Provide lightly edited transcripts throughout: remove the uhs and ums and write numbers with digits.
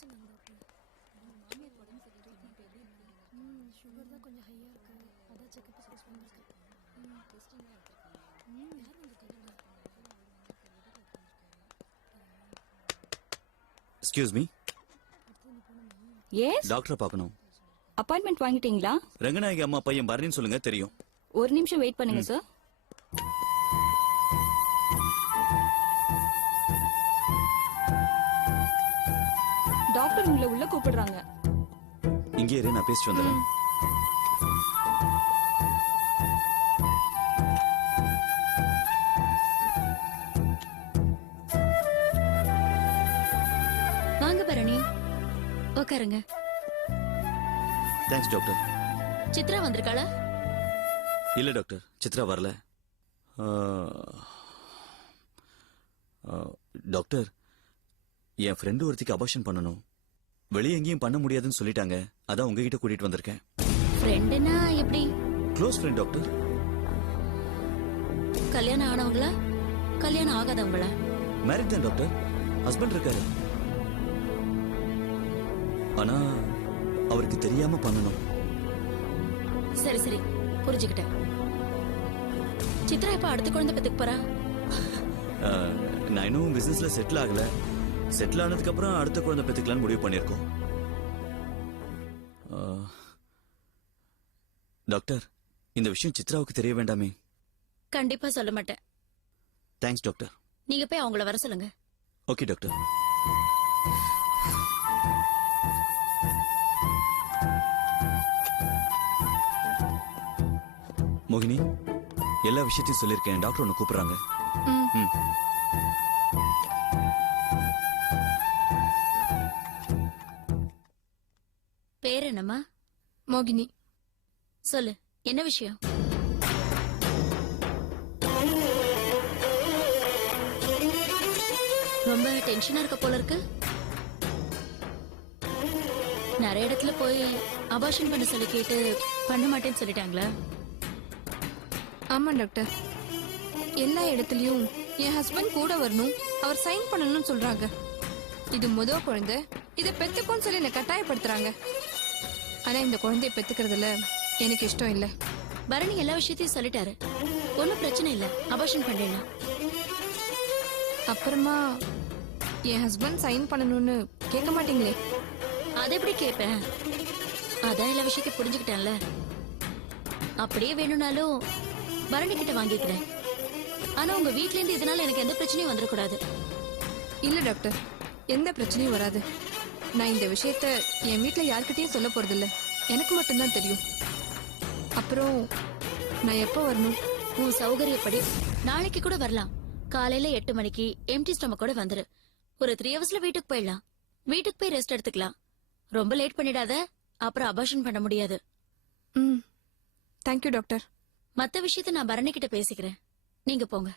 சொன்னாங்க டாக்டர்? மாமியார் உடம்பு சரியில்லை, இப்போ எப்படி இருக்கு? சுகர் தான் கொஞ்சம் ஹையாக இருக்குது, அதான் செக்கப் ஸ்கெச் பண்ணியிருக்கேன். டெஸ்டிங்லாம் எடுத்துருக்காங்க. யார் வந்து கேட்குறா? Excuse me. எஸ், டாக்டரை பார்க்கணும். அப்பாயின்மெண்ட் வாங்கிட்டீங்களா? ரங்கநாயகி அம்மா பையன் பரணின்னு சொல்லுங்க, தெரியும். ஒரு நிமிஷம் வெயிட் பண்ணுங்க சார். டாக்டர் உங்களை உள்ள கூப்பிடுறாங்க. இங்கே இரு, நான் பேசிட்டு வந்துடுறேன். வாங்க பரணி, உட்காருங்க. Thanks doctor. சித்ரா வந்திருக்காளா? இல்ல டாக்டர், சித்ரா வரல. டாக்டர், என் ஃப்ரெண்டு ஒருத்திக்கு அபார்ஷன் பண்ணணும். வெளியே எங்கேயும் பண்ண முடியாதுன்னு சொல்லிட்டாங்க. அதான் உங்ககிட்ட கூட்டிட்டு வந்திருக்கேன். ஃப்ரெண்டுனா எப்படி? Close friend doctor. கல்யாணம் ஆனவங்களா, கல்யாணம் ஆகாதவங்களா? மேரிட் தான் டாக்டர். ஹஸ்பண்ட் இருக்காரு. ஆனா அவருக்கு தெரியாம பண்ணணும். சரி சரி, புரிஞ்சுக்கிட்டேன். சித்ரா இப்ப அடுத்த குழந்தை பெத்துக்கு போறா? நான் இன்னும் பிசினஸ்ல செட்டில் ஆகல. செட்டில் ஆனதுக்கு அப்புறம் அடுத்த குழந்தை பெத்துக்கலாம்னு முடிவு பண்ணிருக்கோம். டாக்டர், இந்த விஷயம் சித்ராவுக்கு தெரிய வேண்டாமே? கண்டிப்பா சொல்ல மாட்டேன். Thanks doctor. நீங்க போய் அவங்கள வர சொல்லுங்க. Okay doctor. மோகினி, எல்லா விஷயத்தையும் சொல்லிருக்கேன். டாக்டர் ஒன்னு கூப்பிடுறாங்க. பேர் என்னம்மா? மோகினி. சொல்லு, என்ன விஷயம்? ரொம்ப டென்ஷனா இருக்க போல இருக்கு. நிறைய இடத்துல போய் அபார்ஷன் பண்ண சொல்லி கேட்டு பண்ண மாட்டேன்னு சொல்லிட்டாங்களா? ஆமா டாக்டர், எல்லா இடத்துலயும் என் ஹஸ்பண்ட் கூட வரணும், அவர் சைன் பண்ணணும்னு சொல்றாங்க. இது முதல் குழந்தை, இதை பெத்துக்கோன்னு சொல்லி என்ன கட்டாயப்படுத்துறாங்க. ஆனா இந்த குழந்தைய பெத்துக்கிறதுல எனக்கு இஷ்டம் இல்ல. பரணி எல்லா விஷயத்தையும் சொல்லிட்டாரு. ஒன்னும் பிரச்சனை இல்ல, அபார்ஷன் பண்ணிடலாம். அப்புறமா என் ஹஸ்பண்ட் சைன் பண்ணணும்னு கேட்க மாட்டீங்களே? அதை எப்படி கேட்பேன்? அதான் எல்லா விஷயத்தையும் புரிஞ்சுக்கிட்டேன்ல. அப்படியே வேணும்னாலும் பரணி கிட்ட வாங்கிக்கிறேன். ஆனா உங்க வீட்ல இருந்து இதனால எனக்கு எந்த பிரச்சனையும் வந்துடக்கூடாது. இல்ல டாக்டர், எந்த பிரச்சனையும் வராது. நான் இந்த விஷயத்த என் வீட்டுல யார்கிட்டயும் சொல்ல போறது இல்ல, எனக்கு மட்டும்தான் தெரியும். அப்புறம் நான் எப்போ வரணும்? உன் சௌகரியப்படி நாளைக்கு கூட வரலாம். காலையில 8 மணிக்கு எம்டி ஸ்டொமக்கோட வந்துரு. ஒரு 3 ஹவர்ஸ்ல வீட்டுக்கு போயிடலாம். வீட்டுக்கு போய் ரெஸ்ட் எடுத்துக்கலாம். ரொம்ப லேட் பண்ணிடாத, அப்புறம் அபார்ஷன் பண்ண முடியாது. Thank you doctor. மத்த விஷயத்த நான் பரணி கிட்ட பேசிக்கிறேன். நீங்க போங்க.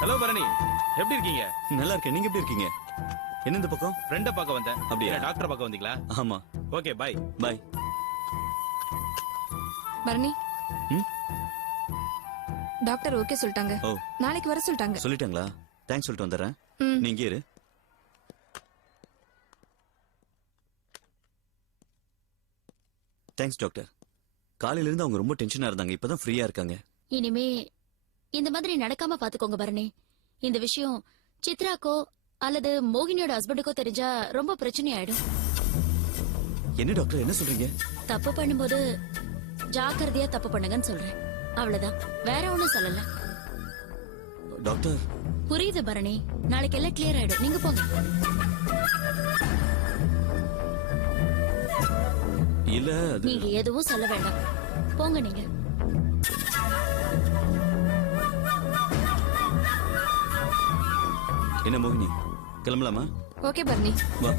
ஹலோ பரணி, எப்படி இருக்கீங்க? நல்லா இருக்கேன். நீங்க எப்படி இருக்கீங்க? என்ன இந்த பக்கம்? ஃப்ரெண்ட பார்க்க வந்தேன். அப்படியா? டாக்டர் பார்க்க வந்தீங்களா? ஆமா. Okay, bye. Bye. Bharani, doctor okay சொல்லிட்டாங்க. ஓ, நாளைக்கு வர சொல்லிட்டாங்க. சொல்லிட்டாங்களா? தேங்க்ஸ் சொல்லிட்டு வந்துடுறேன். நீங்க இரு. Thanks doctor. காலையில இருந்து அவங்க ரொம்ப டென்ஷனா இருந்தாங்க. இப்பதான் ஃப்ரீயா இருக்காங்க. இனிமே இந்த மாதிரி நடக்காம பாத்துக்கோங்க பரணி. இந்த விஷயம் சித்ராக்கோ அல்லது மோகினியோட ஹஸ்பண்டுக்கோ தெரிஞ்சா ரொம்ப பிரச்சனை ஆயிடும். என்ன டாக்டர், என்ன சொல்றீங்க? தப்பு பண்ணும்போது ஜாக்கிரதையா தப்பு பண்ணுங்கன்னு சொல்றேன். அவ்வளவுதான், வேற ஒண்ணும் சொல்லல. டாக்டர், புரியுது பரணி. நாளைக்கு எல்லாம் கிளியர் ஆயிடும். நீங்க போங்க. இல்ல, நீங்க எதுவும் சொல்ல வேண்டாம். போங்க நீங்க. என்ன மோகினி, கிளம்பலாமா? ஓகே பரணி. வா.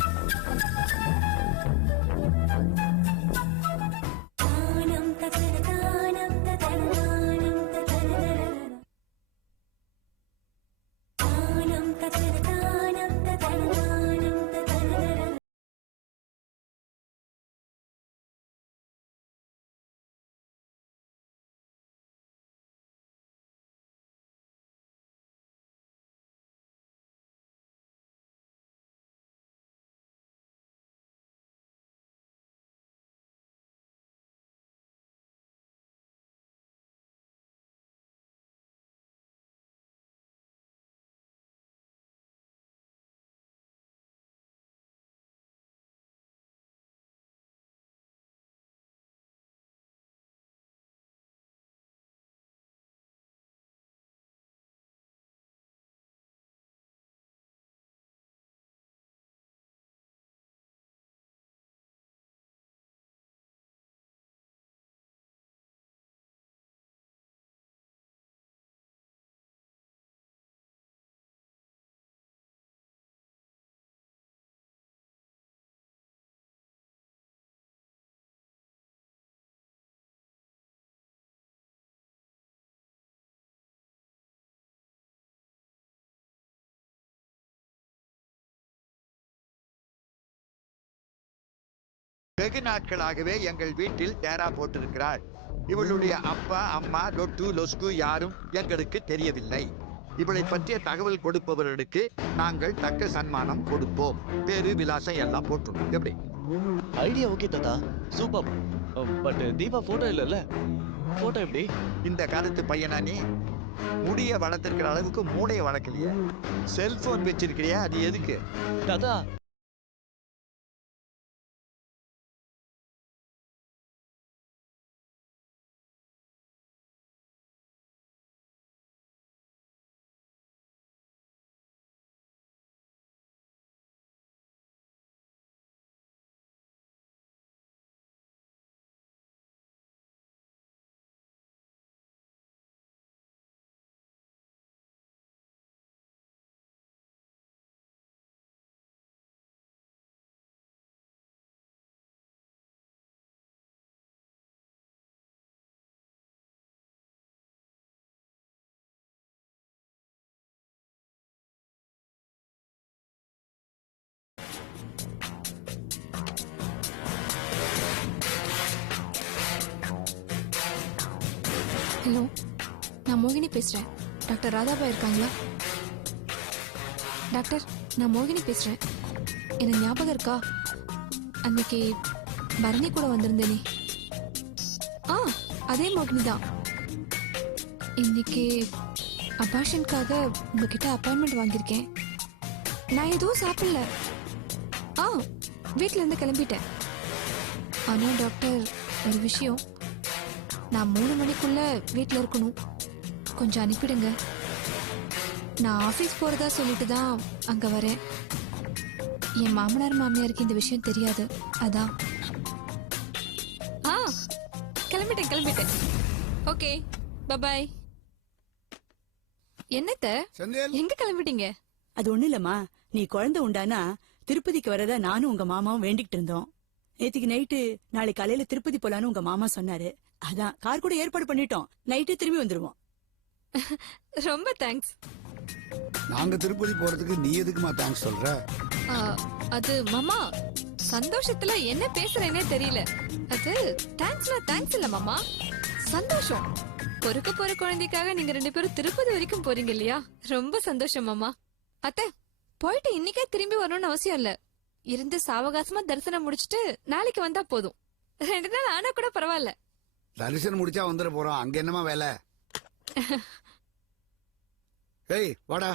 வெகு நாட்களாகவே எங்கள் வீட்டில் டேரா போட்டிருக்கிறாள். இவளுடைய அப்பா, அம்மா, லொட்டு லொஸ்கு யாரும் எங்களுக்கு தெரியவில்லை. இவளை பற்றிய தகவல் கொடுப்பவர்களுக்கு நாங்கள் தக்க சன்மானம் கொடுப்போம். பேரு விலாசம் எல்லாம் போட்டுருவோம். எப்படி? ஐடியா ஓகே தாத்தா, சூப்பர். பட் தீபா போட்டோ இல்லல்ல, போட்டோ எப்படி? இந்த காலத்து பையனா நீ? முடிய வளர்த்திருக்கிற அளவுக்கு மூளைய வளர்க்கலையே. செல்போன் வச்சிருக்கிறியா? அது எதுக்கு? தாத்தா ஹலோ, நான் மோகினி பேசுறேன். டாக்டர் ராதாபாய் இருக்காங்களா? டாக்டர், நான் மோகினி பேசுறேன். எனக்கு ஞாபகம் இருக்கா? அன்னைக்கு பரணி கூட வந்திருந்தேனே. ஆ, அதே மோகினி தான். இன்னைக்கு அபாஷனுக்காக உங்ககிட்ட அப்பாயின்மெண்ட் வாங்கியிருக்கேன். நான் எதுவும் சாப்பிடல. ஆ, வீட்ல இருந்து கிளம்பிட்டேன். ஆனா டாக்டர், ஒரு விஷயம். நான் 3 மணிக்குள்ள வீட்ல இருக்கணும். கொஞ்சம் அனுப்பிடுங்க. நான் ஆபீஸ் போறதா சொல்லிட்டு தான் அங்க வரேன். என் மாமனார் மாமியாருக்கு இந்த விஷயம் தெரியாது. அதான். ஆ, கிளம்பிட்டேன். Okay, bye. என்னத்த எங்க கிளம்பிட்டீங்க? அது ஒண்ணு இல்லம்மா, நீ குழந்தை உண்டானா திருப்பதிக்கு வரதா நானும் உங்க மாமாவும் வேண்டிக்கிட்டு இருந்தோம். நேத்துக்கு நைட்டு நாளை காலையில திருப்பதி போலான்னு உங்க மாமா சொன்னாரு. அதான் கார் கூட ஏற்பாடு பண்ணிட்டோம். நைட்டு திரும்பி வந்துருவோம். ரொம்ப தேங்க்ஸ். நாங்க திருப்பதி போறதுக்கு நீ எதுக்குமா தேங்க்ஸ் சொல்ற? அது மாமா, சந்தோஷத்துல என்ன பேசுறேனே தெரியல. அது தேங்க்ஸ் இல்ல மாமா, சந்தோஷம். பொறுக்க போற குழந்தைக்காக நீங்க 2 பேரும் திருப்பதி வரைக்கும் போறீங்க இல்லையா? ரொம்ப சந்தோஷம் மாமா. அத்தை, போயிட்டு இன்னைக்கே திரும்பி வரணும்னு அவசியம் இல்ல. இருந்து சாவகாசமா தரிசனம் முடிச்சிட்டு நாளைக்கு வந்தா போதும். 2 நாள் ஆனா கூட பரவாயில்ல. தரிசனம் முடிச்சா வந்துட போறோம். அங்க என்னமா வேலை? ஏய் வாடா,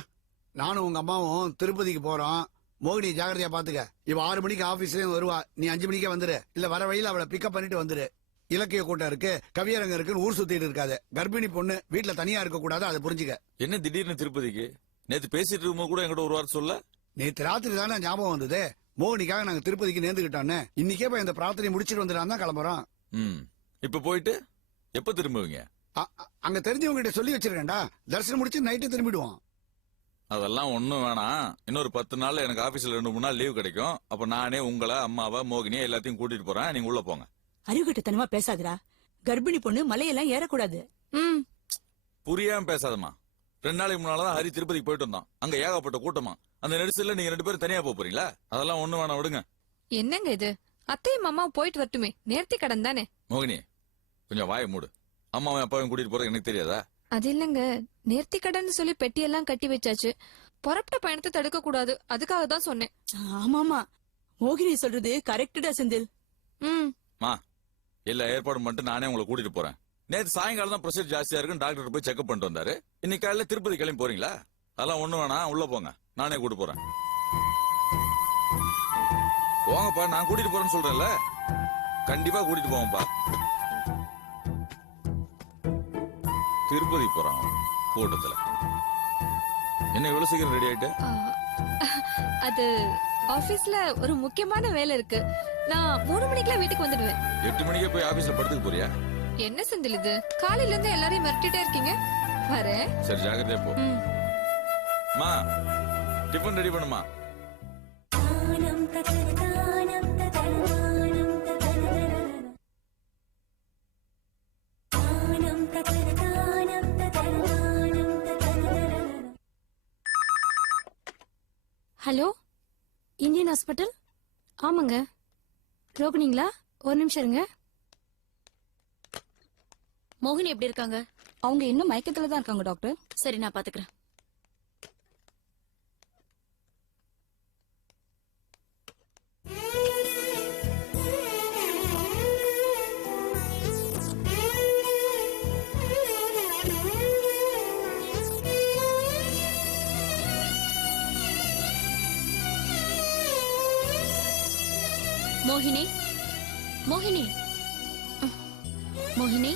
நானும் உங்க அம்மாவும் திருப்பதிக்கு போறோம். மோகினி ஜாகிரதையா பாத்துக்க. இவ 6 மணிக்கு ஆபீஸ்ல வருவா. நீ 5 மணிக்கே வந்துரு. இல்ல வர வழியில அவளை பிக்கப் பண்ணிட்டு வந்துரு. இலக்கிய கூட்டம் இருக்கு, கவியரங்கம் இருக்குன்னு ஊர் சுத்திட்டு இருக்காது. கர்ப்பிணி பொண்ணு வீட்டுல தனியா இருக்க கூடாது, அதை புரிஞ்சுக்க. என்ன திடீர்னு திருப்பதிக்கு? நேத்து பேசிட்டு இருக்கும்போது கூட என்கிட்ட ஒரு வாரம் சொல்ல. நேத்து ராத்திரி தானே ஞாபகம் வந்தது. மோகினிக்காக நாங்க திருப்பதிக்கு நேர்ந்துகிட்டோன்னு. இன்னைக்கே போய் இந்த பிரார்த்தனை முடிச்சிட்டு வந்துடான் தான் கிளம்புறோம். இப்ப போயிட்டு எப்ப திரும்புவீங்க? அங்க தெரிஞ்சவங்க கிட்ட சொல்லி வச்சிருக்கேன்டா. தரிசனம் முடிச்சு நைட்டு திரும்பிடுவோம். அதெல்லாம் ஒண்ணும் வேணாம். இன்னொரு 10 நாள்ல எனக்கு ஆபீஸ்ல 2-3 நாள் லீவ் கிடைக்கும். அப்ப நானே உங்களை, அம்மாவை, மோகினியை எல்லாத்தையும் கூட்டிட்டு போறேன். நீங்க உள்ள போங்க. அறிவுகட்டத்தனமா பேசாதடா. கர்ப்பிணி பொண்ணு மலையெல்லாம் ஏறக்கூடாது. புரியாம பேசாதம்மா. 2 நாளைக்கு முன்னாலதான் ஹரி திருப்பதிக்கு போயிட்டு வந்தோம். அங்க ஏகப்பட்ட கூட்டமா. அந்த நெரிசல்ல நீங்க 2 பேரும் தனியா போறீங்களா? அதெல்லாம் ஒண்ணு வேணாம், விடுங்க. என்னங்க இது? அத்தையும் மாமா போயிட்டு வரட்டுமே, நேர்த்தி கடன் தானே. மோகினி, கொஞ்சம் வாயை மூடு. அம்மாவும் அப்பாவையும் கூட்டிட்டு போறது எனக்கு தெரியாதா? அது இல்லங்க, நேர்த்தி கடன் சொல்லி பெட்டியெல்லாம் கட்டி வச்சாச்சு. புறப்பட்ட பயணத்தை தடுக்க கூடாது, அதுக்காக தான் சொன்னேன். ஆமாமா, மோகினி சொல்றது கரெக்டா செந்தில். எல்லா ஏற்பாடும் பண்ணிட்டு நானே உங்களை கூட்டிட்டு போறேன். நேத்து சாயங்காலம் தான் ப்ரொசீஜர் ஜாஸ்தியா இருக்கு, டாக்டர் போய் செக்அப் பண்ணிட்டு வந்தாரு. இன்னைக்கு காலையில திருப்பதி கிளம்பி போறீங்களா? அதெல்லாம் ஒண்ணு வேணாம், உள்ள போங்க. நானே கூட்டு போறேன். போங்கப்பா, நான் கூட்டிட்டு போறேன்னு சொல்றேன்ல. கண்டிப்பா கூட்டிட்டு போங்கப்பா. திருப்பதி போறான் கூட்டத்துல. என்ன இவ்வளவு சீக்கிரம் ரெடி ஆயிட்ட? அது ஆபீஸ்ல ஒரு முக்கியமான வேலை இருக்கு. நான் 3 மணிக்கெல்லாம் வீட்டுக்கு வந்துடுவேன். 8 மணிக்கே போய் ஆபீஸ்ல படுத்துக்க போறியா? என்ன செந்தில் இது? காலையில இருந்து எல்லாரையும் மிரட்டிட்டே இருக்கீங்க. வரேன். சரி, ஜாகிரதையா போ. மா, டிஃபன் ரெடி பண்ணுமா. Hello, Indian hospital? ஆமாங்க. ரோகிணிங்களா? ஒரு நிமிஷம் இருங்க. மோகினி எப்படி இருக்காங்க? அவங்க இன்னும் மயக்கத்துல தான் இருக்காங்க டாக்டர். சரி, நான் பாத்துக்கிறேன். மோகினி, மோகினி, மோகினி.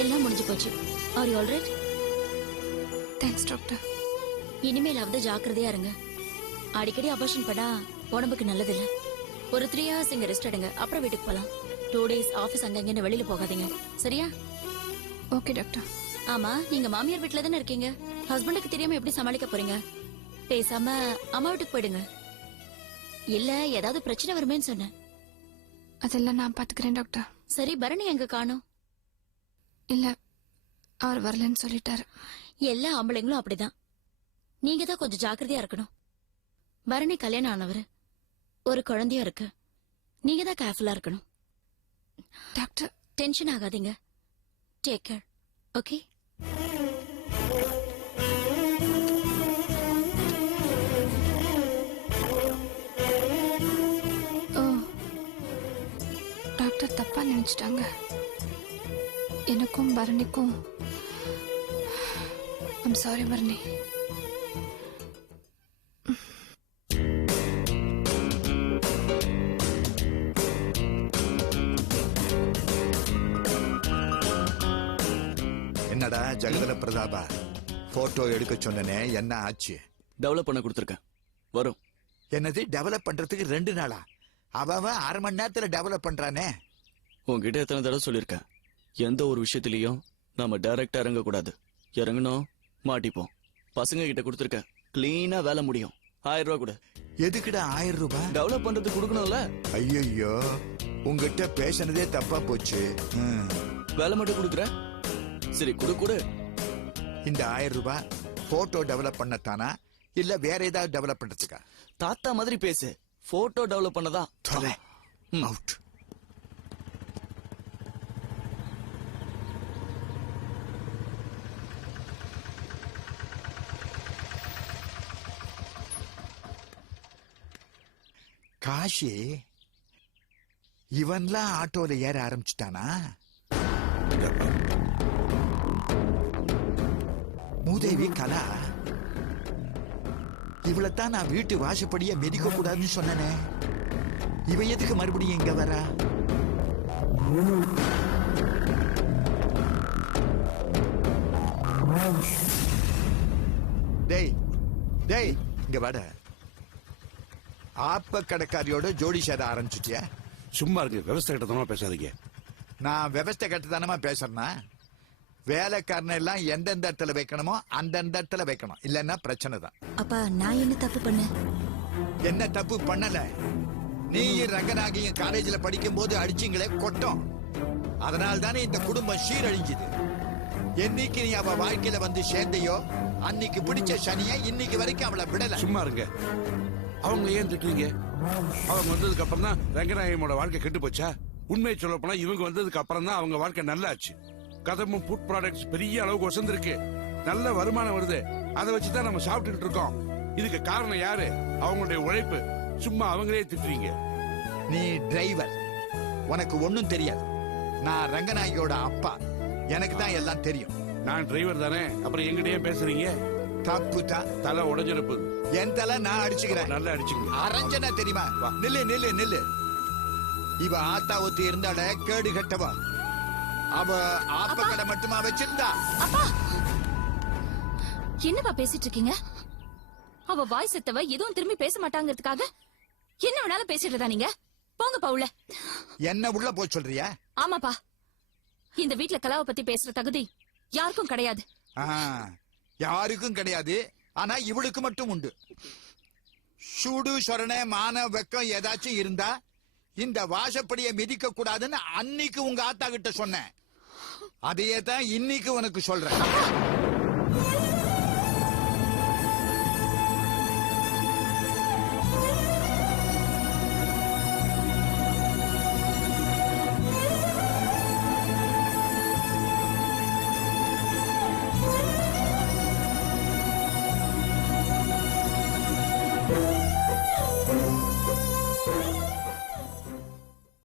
எல்லாம் முடிஞ்சு போச்சு. Are you alright? Thanks doctor. இனிமேலாவது ஜாக்கிரதையா இருங்க. அடிக்கடி அபார்ஷன் பண்ணா உடம்புக்கு நல்லதில்ல. ஒரு 3 hours இங்க ரெஸ்ட் எடுங்க, அப்புறம் வீட்டுக்கு போலாம். 2 days ஆபீஸ் அங்கங்கன்னு வெளியில போகாதீங்க, சரியா? Okay doctor. ஆமா, நீங்க மாமியார் வீட்ல தானே இருக்கீங்க. ஹஸ்பண்டுக்கு தெரியாம எப்படி சமாளிக்க போறீங்க? பேசாம அம்மா வீட்டுக்கு போயிடுங்க. இல்ல ஏதாவது பிரச்சனை வருமேன்னு சொன்னேன். அதெல்லாம் நான் பாத்துக்கிறேன் டாக்டர். சரி, பரணி எங்க காணோம்? இல்ல, அவர் வரலன்னு சொல்லிட்டாரு. எல்லா ஆம்பளைங்களும் அப்படிதான். நீங்க தான் கொஞ்சம் ஜாக்கிரதையா இருக்கணும். பரணி கல்யாணம் ஆனவர், ஒரு குழந்தையும் இருக்கு. நீங்க தான் கேர்ஃபுல்லா இருக்கணும். டாக்டர், டென்ஷன் ஆகாதீங்க. Take care, okay? Oh, doctor தப்பா நினைச்சிட்டாங்க. எனக்கும் பரணிக்கும் ஐம் சாரி பரணி. என்னடா ஜெகதல பிரதாபா, போட்டோ எடுக்க சொன்னனே, என்ன ஆச்சு? டெவலப் பண்ண கொடுத்துருக்கேன், வரும். என்னது டெவலப் பண்றதுக்கு 2 நாளா? அவன் 1/2 மணி நேரத்துல டெவலப் பண்றானே. உங்ககிட்ட எத்தனை தடவை சொல்லியிருக்கேன், எந்த ஒரு விஷயத்திலயும் நாம டைரக்டா இறங்க கூடாது. இறங்கணும் மாட்டிப்போம். பசங்க கிட்ட கொடுத்துருக்கேன், கிளீனா வேலை முடியும். 1000 ரூபாய் கூட. எதுக்குடா 1000 ரூபாய்? டெவலப் பண்றதுக்கு கொடுக்கணும்ல. ஐயோ, உங்ககிட்ட பேசினதே தப்பா போச்சு. வேலை மட்டும் கொடுக்குற. சரி, கொடு. இந்த 1000 ரூபாய் போட்டோ டெவலப் பண்ணத்தானா இல்ல வேற ஏதாவது டெவலப் பண்றதுக்கா? தாத்தா மாதிரி பேசு. போட்டோ டெவலப் பண்ணதா. அவுட். காஷி, இவன்லாம் ஆட்டோல ஏற ஆரம்பிச்சுட்டானா? மூதேவி கலா, இவளைத்தான் நான் வீட்டு வாசப்படியே மிதிக்க கூடாதுன்னு சொன்னனே. இவ எதுக்கு மறுபடியும் இங்க வரா? டேய் டேய், இங்க வாட. ஆப்ப கடைக்காரியோட ஜோடி சேர ஆரம்பிச்சுட்டியா? சும்மா இருக்கு, விவசாய கட்டத்தனமா பேசாதீங்க. நான் விவசாய கட்டத்தனமா பேசுறேன்னா, வேலைக்காரன் எல்லாம் எந்தெந்த இடத்துல வைக்கணுமோ அந்தந்த இடத்துல வைக்கணும், இல்லன்னா பிரச்சனை தான். அப்பா, நான் என்ன தப்பு பண்ணேன்? என்ன தப்பு பண்ணல? நீ ரங்கநாகியும் காலேஜ்ல படிக்கும் போது அடிச்சிங்களே கொட்டம், அதனால தானே இந்த குடும்பம் சீரழிஞ்சுது. என்னைக்கு நீ அவ வாழ்க்கையில வந்து சேர்ந்தையோ அன்னைக்கு பிடிச்ச சனிய இன்னைக்கு வரைக்கும் அவளை விடல. சும்மா இருங்க. அவங்க ஏன் திட்டுறீங்க? அவங்க வந்ததுக்கு அப்புறம் தான் ரங்கநாயகமோட வாழ்க்கை கெட்டு போச்சா? உண்மையை சொல்ல போனா இவங்க வந்ததுக்கு அப்புறம் தான் அவங்க வாழ்க்கை நல்லா ஆச்சு. கதமும் ஃபுட் ப்ராடக்ட்ஸ் பெரிய அளவுக்கு வசந்திருக்கு, நல்ல வருமானம் வருது. அதை வச்சுதான் நம்ம சாப்பிட்டுக்கிட்டு இருக்கோம். இதுக்கு காரணம் யாரு? அவங்களுடைய உழைப்பு. சும்மா அவங்களே திட்டுறீங்க. நீ டிரைவர், உனக்கு ஒண்ணும் தெரியாது. நான் ரங்கநாயகியோட அப்பா, எனக்கு தான் எல்லாம் தெரியும். நான் டிரைவர் தானே, அப்புறம் எங்கிட்டயே பேசுறீங்க? தப்பு தான். தலை உடஞ்சிருப்பு. என் தலை நான் அடிச்சுக்கிறேன். நல்லா அடிச்சுங்க. அரஞ்சனா தெரியுமா? நில்லு நில்லு நில்லு. இவ ஆத்தா ஒத்தி இருந்தாட கேடு கட்டவா. அவ ஆப்ப கடை மட்டுமா வச்சிருந்தா? அப்பா, என்னப்பா பேசிட்டு இருக்கீங்க? அவ வாய் செத்தவ எதுவும் திரும்பி பேச மாட்டாங்கிறதுக்காக என்ன வேணாலும் பேசிட்டு நீங்க. போங்கப்பா உள்ள. என்ன உள்ள போய் சொல்றியா? ஆமாப்பா, இந்த வீட்ல கலாவை பத்தி பேசுற தகுதி யாருக்கும் கிடையாது. யாருக்கும் கிடையாது, ஆனா இவளுக்கு மட்டும் உண்டு. சூடு சொரண மான வெக்கம் ஏதாச்சும் இருந்தா இந்த வாசப்படியை மிதிக்க கூடாதுன்னு அன்னைக்கு உங்க ஆத்தா கிட்ட சொன்னேன். அதையே தான் இன்னைக்கு உனக்கு சொல்றேன்.